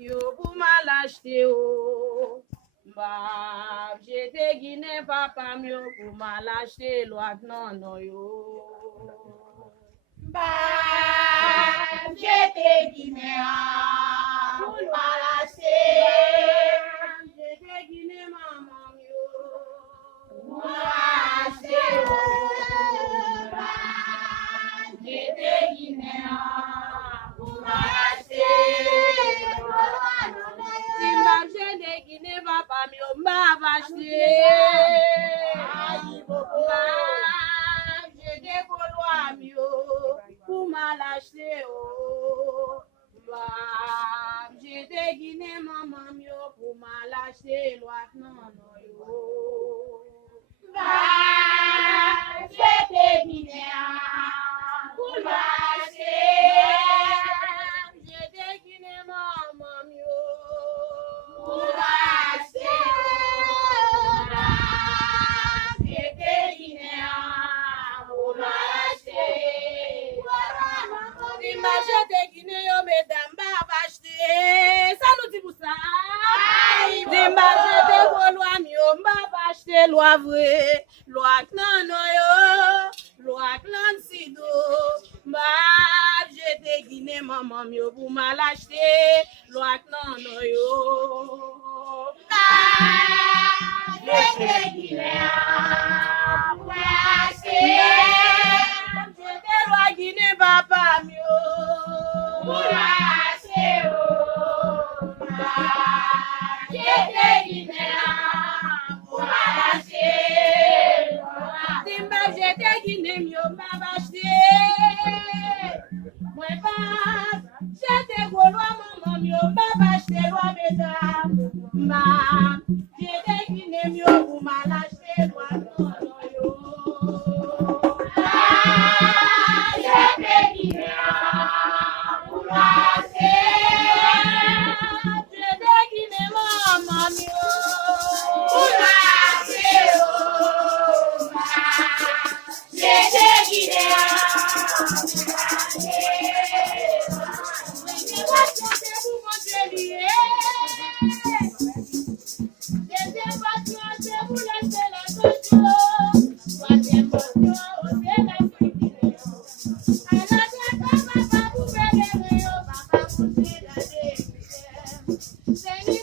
Yo pour mal acheter oh. Bah, j'étais Guinée papa mio pour mal acheter l'autre non yo. Bah, j'étais Guinée pour mal acheter. J'étais Guinée maman mio pour mal acheter. Bah, j'étais Guinée pour mal acheter. Simba j'étais Guinée papa mio m'a acheter. J'étais Gaulois mio pour mal acheter oh. J'étais Guinée maman mio pour mal acheter l'autre non yo. J'étais Guinée pour mal acheter. J'étais Guinée maman mio pour mal acheter. J'étais Guinée pour mal acheter. Simba j'étais Guinée yo mesdames m'a acheter. Ça nous dit pour ça. Simba j'étais Gaulois mio m'a acheter loi vrai. Loi non yo. Loi non sido. M'a j'étais Guinée maman mio pour mal acheter. Loi non yo. J'étais Guinée pour mal acheter. J'étais loi Guinée papa mio. Pour mal acheter. J'étais Guinée pour mal acheter. Simba j'étais Guinée mio m'a acheter. Moi pas j'étais Gaulois maman mio m'a acheter loi mesdames. Ma j'étais Guinée mio pour mal acheter loi non yo. J'étais Guinée pour mal acheter. J'étais Guinée maman mio. Pour mal acheter. J'étais Guinée Seni